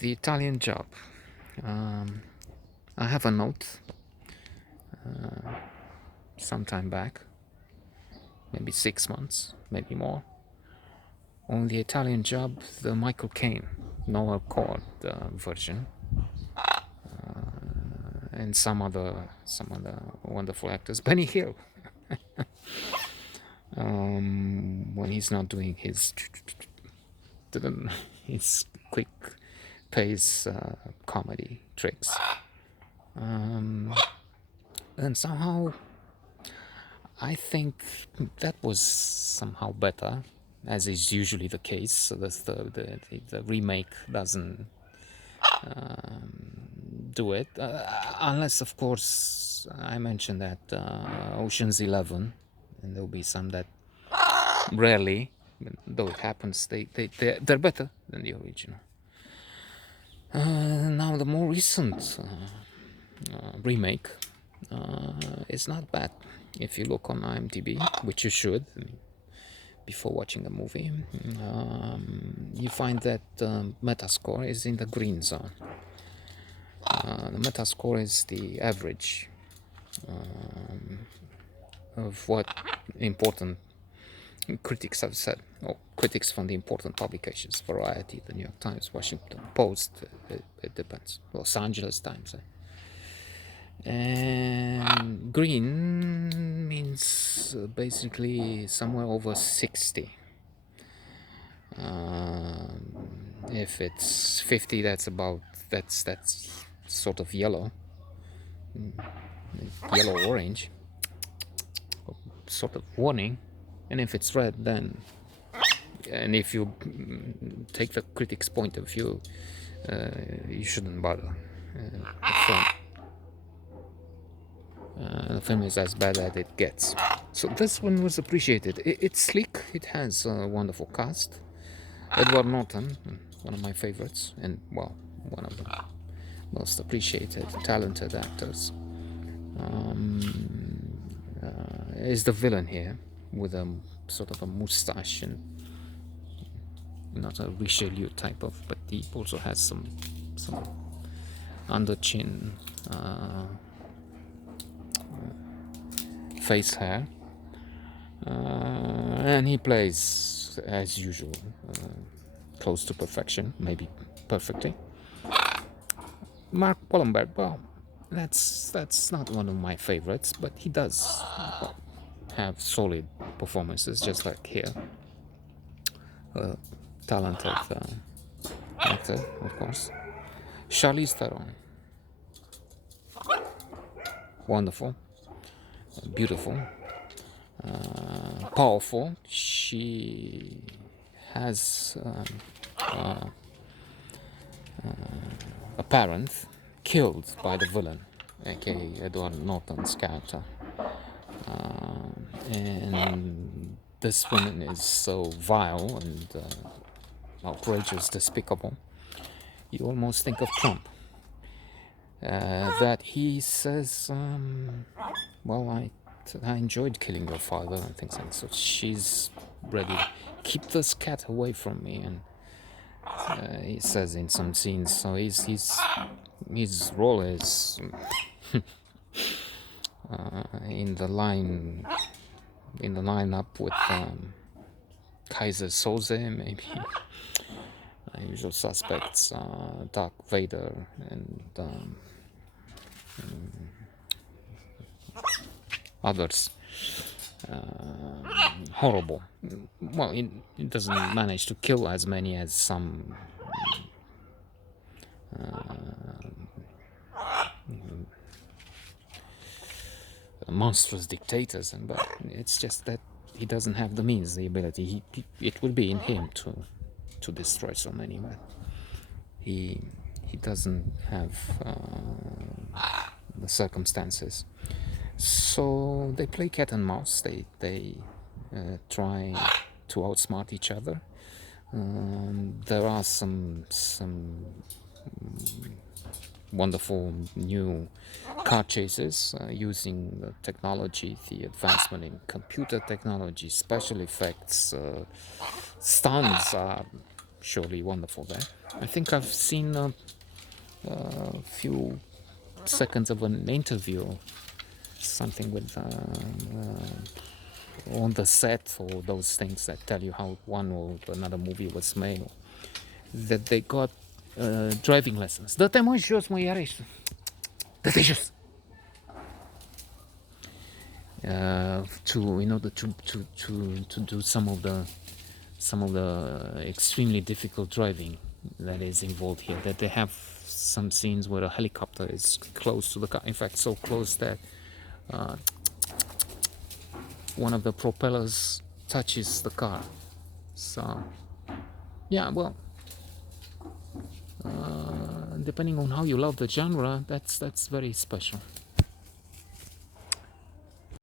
The Italian Job. I have a note some time back, maybe 6 months, maybe more, on the Italian Job, the Michael Caine Noel Cord version, and some other wonderful actors. Benny Hill, when he's not doing his his quick pace comedy tricks, and somehow I think that was somehow better, as is usually the case. So the remake doesn't do it, unless of course I mentioned that Ocean's 11, and there'll be some that rarely, though it happens, they're better than the original. Now the more recent remake is not bad. If you look on IMDb, which you should before watching the movie, you find that Metascore is in the green zone. The Metascore is the average of what important critics have said, or critics from the important publications, Variety, the New York Times, Washington Post, it depends, Los Angeles Times. And green means basically somewhere over 60. If it's 50, that's sort of yellow orange, sort of warning. And if it's red, then, and if you take the critic's point of view, you shouldn't bother. The film is as bad as it gets. So this one was appreciated. It's sleek. It has a wonderful cast. Edward Norton, one of my favorites, and well, one of the most appreciated, talented actors, is the villain here, with a sort of a moustache, and not a Richelieu type of, but he also has some under chin face hair, and he plays as usual, close to perfection, maybe perfectly. Mark Wahlberg, well, that's not one of my favorites, but he does have solid performances, just like here. Talented actor, of course. Charlize Theron, wonderful, beautiful, powerful. She has a parent killed by the villain, aka Edward Norton's character, and this woman is so vile and outrageous, despicable, you almost think of Trump. That he says, well, I enjoyed killing your father and things like that. So she's ready, keep this cat away from me, and he says in some scenes. So his role is in the lineup with Kaiser Soze, maybe. Usual suspects, Darth Vader, and others. Horrible. Well, it doesn't manage to kill as many as some monstrous dictators, but it's just that he doesn't have the means, the ability. It would be in him to destroy so many, but he doesn't have the circumstances. So they play cat and mouse. They try to outsmart each other. There are some wonderful new car chases using the technology, the advancement in computer technology, special effects, stunts are surely wonderful there. I think I've seen a few seconds of an interview, something with on the set, or those things that tell you how one or another movie was made, that they got driving lessons. Dă-te mă jos, mă, iarăși. Dă-te jos. To in order to do some of the extremely difficult driving that is involved here. That they have some scenes where a helicopter is close to the car. In fact, so close that one of the propellers touches the car. So yeah, well, depending on how you love the genre, that's very special.